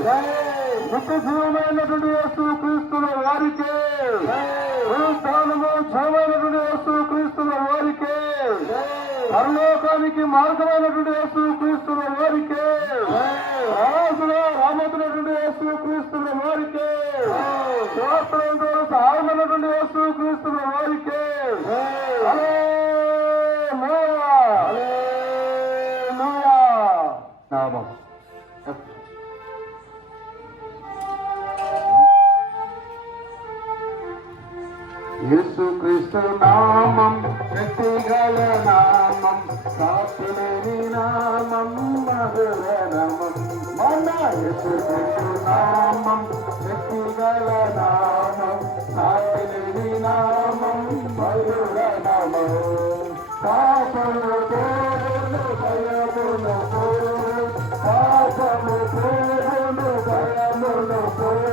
నిత్య జీవమైనటువంటి యేసు క్రీస్తుల వారికే, పునరుత్థానము జయమైనటువంటి యేసు క్రీస్తుల వారికే, పరలోకానికి మార్గమైనటువంటి యేసు క్రీస్తుల వారికే, రాజుగా రామతున్నటువంటి యేసు క్రీస్తుల వారికే, శాస్త్రంతో సహాయమైనటువంటి యేసు క్రీస్తుల వారికే. నామం యేసు క్రీస్తు నామం శక్తిగల నామం, సాక్షులేని నామం, మధుర నామం. మన యేసు క్రీస్తు నామం శక్తిగల నామం, సాక్షులేని నామం, మధుర నామం. పాపము పోవును భయమును పోవు, పాపము పోవును భయమును పోవు,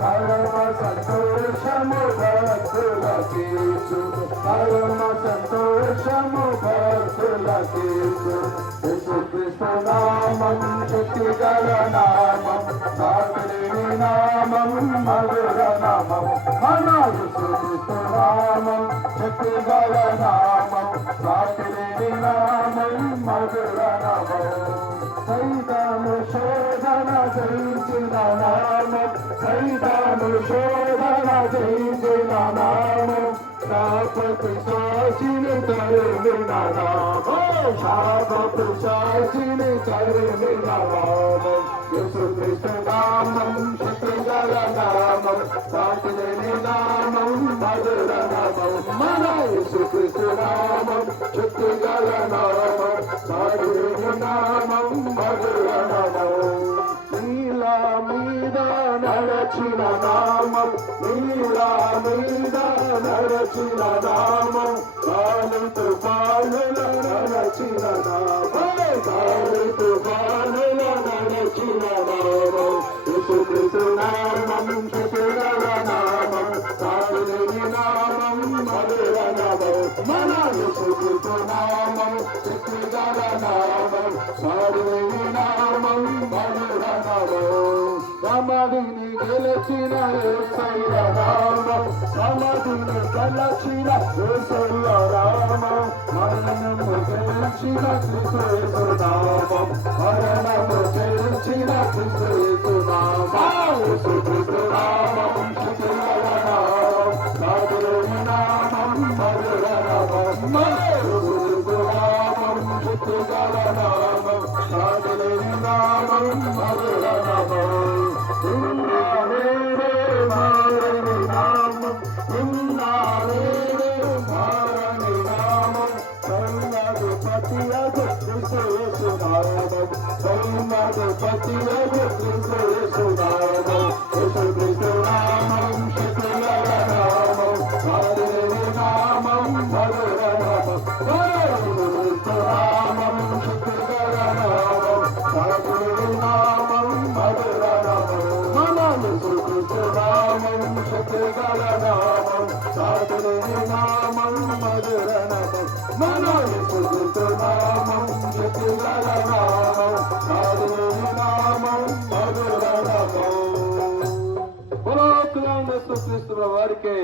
పరమ సంతోషము భక్తుల తీర్చు, పరమ సంతోషము భక్తుల తీర్చు. యేసుక్రీస్తు నామం శక్తిగల నామం, సాక్షులేని నామం, మధుర నామం. మన యేసుక్రీస్తు నామం శక్తిగల నామం, సాక్షులేని నామం, మధుర నామం. సైతాను శోధన జయించిన నామం, సైతాను శోధన జయించిన నామం, శాపకు శాసిని తరిమిన నామం, శాపకు శాసిని తరిమిన నామం. యేసుక్రీస్తు నామం శక్తిగల నామం, సాక్షులేని నామం, మధుర నామం. మన యేసుక్రీస్తు నామం శక్తిగల నామం, సాక్షులేని నామం, మధుర నామం. నీల మీద నడచిన నామం, నీల మీద నడచిన నామం, గాలి తుఫానుల నడచిన నామం, గాలి తుఫానుల నడచిన నామం. యేసుక్రీస్తు నామం శక్తిగల నామం, సాక్షులేని నామం, మధుర నామం. మన యేసుక్రీస్తు నామం శక్తిగల నామం, సాక్షులేని నామం, మధుర నామం. సమాధిని గెలిచిన యేసయ్య నామం, సమాధిని గెలిచిన యేసయ్య నామం, మరణము గెలిచిన క్రీస్తు యేసు నామం, మరణము గెలిచిన క్రీస్తు యేసు నామం. యేసుక్రీస్తు నామం శక్తిగల నామం, సాక్షులేని నామం, మధుర నామం. యేసుక్రీస్తు నామం శక్తిగల నామం, సాక్షులేని నామం, మధుర నామం. మారని నామం, మారని నామం, సర్వాధిపతియగు క్రీస్తు యేసు నామం, సర్వాధిపతియగు క్రీస్తు యేసు నామం. యేసుక్రీస్తు నామం శక్తిగల నామం, సాక్షులేని నామం, మధుర నామం. యేసుక్రీస్తు నామం శక్తిగల నామం, సాక్షులేని నామం, మధుర నామం. మన యేసుక్రీస్తు నామం శక్తిగల నామం, సాక్షులేని నామం, మధుర నామం. మన యేసుక్రీస్తు నామం శక్తిగల నామం, సాక్షులేని నామం, మధుర నామం. పునరుత్థానమైన యేసుక్రీస్తు వారికి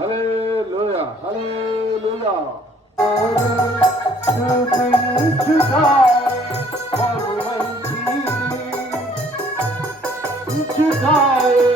హల్లెలూయా, హల్లెలూయా. To die.